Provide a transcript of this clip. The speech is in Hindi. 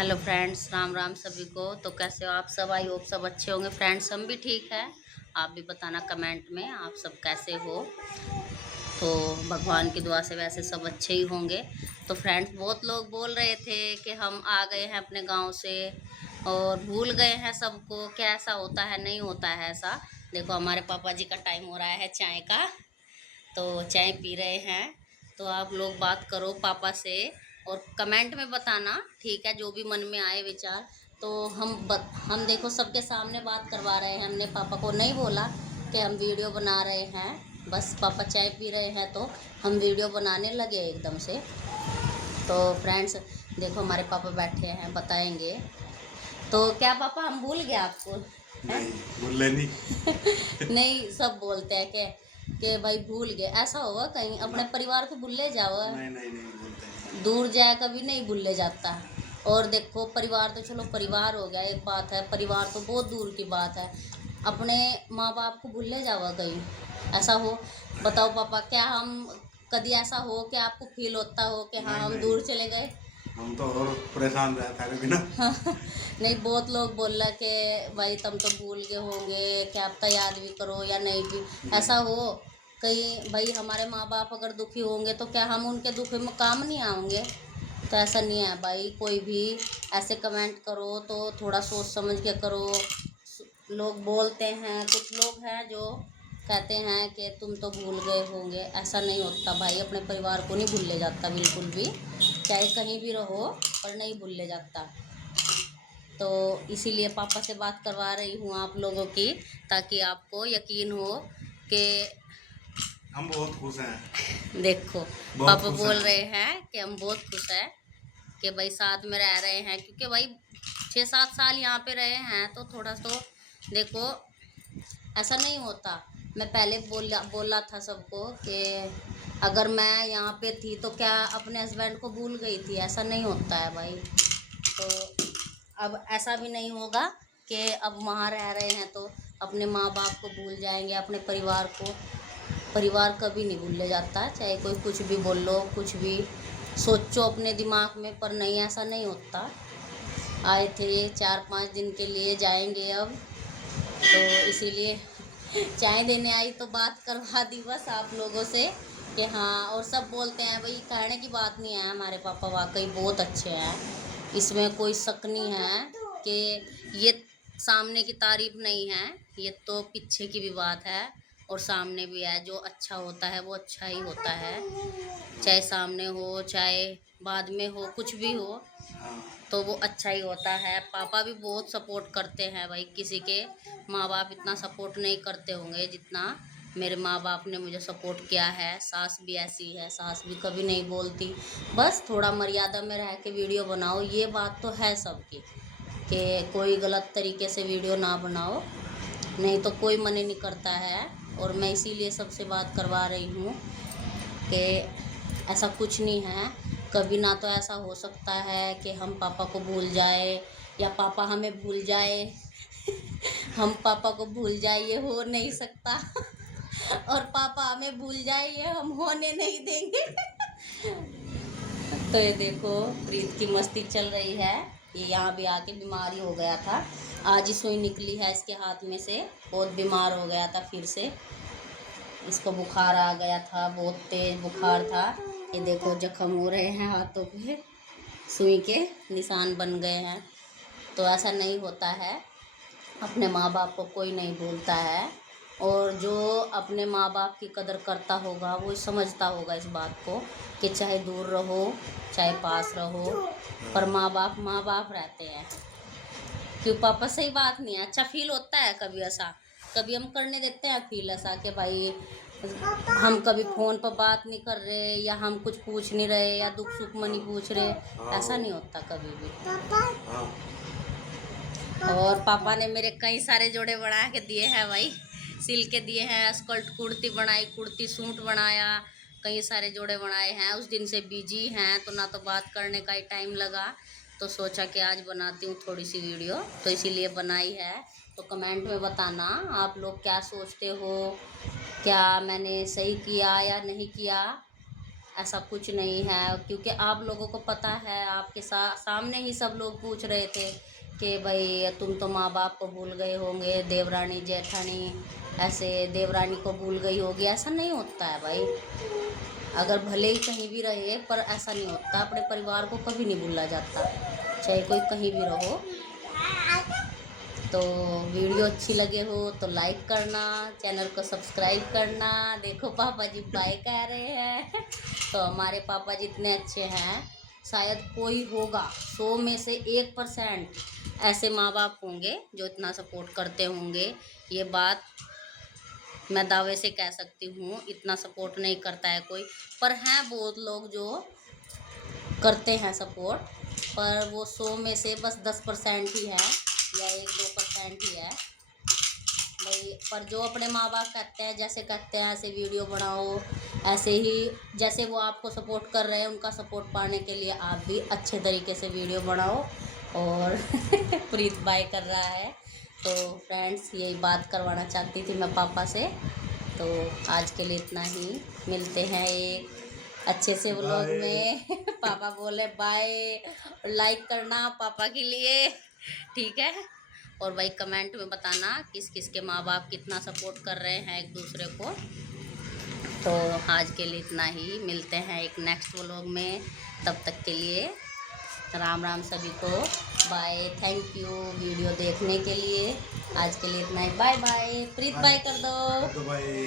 हेलो फ्रेंड्स, राम राम सभी को। तो कैसे हो आप सब? आई होप सब अच्छे होंगे फ्रेंड्स। हम भी ठीक है। आप भी बताना कमेंट में आप सब कैसे हो। तो भगवान की दुआ से वैसे सब अच्छे ही होंगे। तो फ्रेंड्स, बहुत लोग बोल रहे थे कि हम आ गए हैं अपने गांव से और भूल गए हैं सबको। क्या ऐसा होता है? नहीं होता है ऐसा। देखो, हमारे पापा जी का टाइम हो रहा है चाय का, तो चाय पी रहे हैं। तो आप लोग बात करो पापा से और कमेंट में बताना, ठीक है, जो भी मन में आए विचार। तो हम देखो सबके सामने बात करवा रहे हैं। हमने पापा को नहीं बोला कि हम वीडियो बना रहे हैं, बस पापा चाय पी रहे हैं तो हम वीडियो बनाने लगे एकदम से। तो फ्रेंड्स, देखो हमारे पापा बैठे हैं, बताएंगे। तो क्या पापा हम भूल गए आपको? नहीं भूल नहीं। नहीं, सब बोलते हैं कि भाई भूल गए। ऐसा होगा कहीं अपने परिवार को भूले जाओ? नहीं बोलते हैं। दूर जाए कभी नहीं भूले जाता। और देखो, परिवार तो चलो परिवार हो गया, एक बात है। परिवार तो बहुत दूर की बात है। अपने माँ बाप को भूले जाओ कहीं? ऐसा हो? बताओ पापा, क्या हम कभी ऐसा हो कि आपको फील होता हो कि हाँ नहीं हम नहीं, दूर चले गए? हम तो और परेशान रहता है बिना। नहीं, बहुत लोग बोल रहे कि भाई तुम तो भूल गए होंगे, क्या आप तो याद भी करो या नहीं भी। नहीं ऐसा हो कहीं? भाई हमारे माँ बाप अगर दुखी होंगे तो क्या हम उनके दुख में काम नहीं आएंगे? तो ऐसा नहीं है भाई। कोई भी ऐसे कमेंट करो तो थोड़ा सोच समझ के करो। लोग बोलते हैं, कुछ लोग हैं जो कहते हैं कि तुम तो भूल गए होंगे। ऐसा नहीं होता भाई, अपने परिवार को नहीं भूले जाता बिल्कुल भी। चाहे कहीं भी रहो, पर नहीं भूले जाता। तो इसीलिए पापा से बात करवा रही हूँ आप लोगों की, ताकि आपको यकीन हो कि हम बहुत खुश हैं। देखो, बहुत पापा खुश बोल हैं। रहे हैं कि हम बहुत खुश हैं कि भाई साथ में रह रहे हैं। क्योंकि भाई 6-7 साल यहाँ पे रहे हैं तो थोड़ा तो देखो, ऐसा नहीं होता। मैं पहले बोला था सबको कि अगर मैं यहाँ पे थी तो क्या अपने हस्बैंड को भूल गई थी? ऐसा नहीं होता है भाई। तो अब ऐसा भी नहीं होगा कि अब वहाँ रह रहे हैं तो अपने माँ बाप को भूल जाएंगे, अपने परिवार को। परिवार कभी नहीं भूले जाता, चाहे कोई कुछ भी बोल लो, कुछ भी सोचो अपने दिमाग में, पर नहीं, ऐसा नहीं होता। आए थे 4-5 दिन के लिए, जाएंगे अब। तो इसीलिए चाय देने आई तो बात करवा दी बस आप लोगों से कि हाँ। और सब बोलते हैं, भाई कहने की बात नहीं है, हमारे पापा वाकई बहुत अच्छे हैं, इसमें कोई शक नहीं है कि ये सामने की तारीफ नहीं है, ये तो पीछे की भी बात है। और सामने भी है, जो अच्छा होता है वो अच्छा ही होता है, चाहे सामने हो चाहे बाद में हो, कुछ भी हो हाँ तो वो अच्छा ही होता है। पापा भी बहुत सपोर्ट करते हैं भाई। किसी के माँ बाप इतना सपोर्ट नहीं करते होंगे जितना मेरे माँ बाप ने मुझे सपोर्ट किया है। सास भी ऐसी है, सास भी कभी नहीं बोलती, बस थोड़ा मर्यादा में रह के वीडियो बनाओ। ये बात तो है सबकी कि कोई गलत तरीके से वीडियो ना बनाओ, नहीं तो कोई मना नहीं करता है। और मैं इसीलिए सबसे बात करवा रही हूँ कि ऐसा कुछ नहीं है। कभी ना तो ऐसा हो सकता है कि हम पापा को भूल जाए या पापा हमें भूल जाए। हम पापा को भूल जाए ये हो नहीं सकता। और पापा हमें भूल जाए ये हम होने नहीं देंगे। तो ये देखो, प्रीत की मस्ती चल रही है। ये यहाँ भी आके बीमारी हो गया था, आज ही सुई निकली है इसके हाथ में से। बहुत बीमार हो गया था फिर से, इसको बुखार आ गया था, बहुत तेज बुखार था। ये देखो जख्म हो रहे हैं हाथों पे, सुई के निशान बन गए हैं। तो ऐसा नहीं होता है, अपने माँ बाप को कोई नहीं भूलता है। और जो अपने माँ बाप की कदर करता होगा वो समझता होगा इस बात को कि चाहे दूर रहो चाहे पास रहो, पर माँ बाप रहते हैं। क्यों पापा? सही बात नहीं है? अच्छा फील होता है कभी ऐसा? कभी हम करने देते हैं फील ऐसा कि भाई हम कभी फ़ोन पर बात नहीं कर रहे या हम कुछ पूछ नहीं रहे या दुख सुख में नहीं पूछ रहे? ऐसा नहीं होता कभी भी। हाँ। और पापा ने मेरे कई सारे जोड़े बना के दिए हैं भाई, सिल के दिए हैं। स्कर्ट कुर्ती बनाई, कुर्ती सूट बनाया, कई सारे जोड़े बनाए हैं। उस दिन से बिजी हैं तो ना तो बात करने का ही टाइम लगा, तो सोचा कि आज बनाती हूँ थोड़ी सी वीडियो, तो इसीलिए बनाई है। तो कमेंट में बताना आप लोग क्या सोचते हो, क्या मैंने सही किया या नहीं किया। ऐसा कुछ नहीं है, क्योंकि आप लोगों को पता है, आपके सामने ही सब लोग पूछ रहे थे कि भाई तुम तो माँ बाप को भूल गए होंगे, देवरानी जेठानी ऐसे देवरानी को भूल गई होगी। ऐसा नहीं होता है भाई, अगर भले ही कहीं भी रहे पर ऐसा नहीं होता, अपने परिवार को कभी नहीं भूला जाता, चाहे कोई कहीं भी रहो। तो वीडियो अच्छी लगे हो तो लाइक करना, चैनल को सब्सक्राइब करना। देखो पापा जी बाय कह रहे हैं। तो हमारे पापा जी इतने अच्छे हैं, शायद कोई होगा 100 में से 1% ऐसे माँ बाप होंगे जो इतना सपोर्ट करते होंगे। ये बात मैं दावे से कह सकती हूँ, इतना सपोर्ट नहीं करता है कोई, पर हैं बहुत लोग जो करते हैं सपोर्ट, पर वो 100 में से बस 10% ही है या 1-2% ही है भाई। पर जो अपने माँ बाप कहते हैं, जैसे कहते हैं ऐसे वीडियो बनाओ, ऐसे ही जैसे वो आपको सपोर्ट कर रहे हैं, उनका सपोर्ट पाने के लिए आप भी अच्छे तरीके से वीडियो बनाओ। और प्रीत बाय कर रहा है। तो फ्रेंड्स, यही बात करवाना चाहती थी मैं पापा से। तो आज के लिए इतना ही, मिलते हैं एक अच्छे से व्लॉग में। पापा बोले बाय, लाइक करना पापा के लिए, ठीक है। और भाई कमेंट में बताना किस किस के माँ बाप कितना सपोर्ट कर रहे हैं एक दूसरे को। तो आज के लिए इतना ही, मिलते हैं एक नेक्स्ट व्लॉग में। तब तक के लिए राम राम सभी को, बाय, थैंक यू वीडियो देखने के लिए। आज के लिए इतना ही, बाय बाय। प्रीत बाय कर दो। तो भाई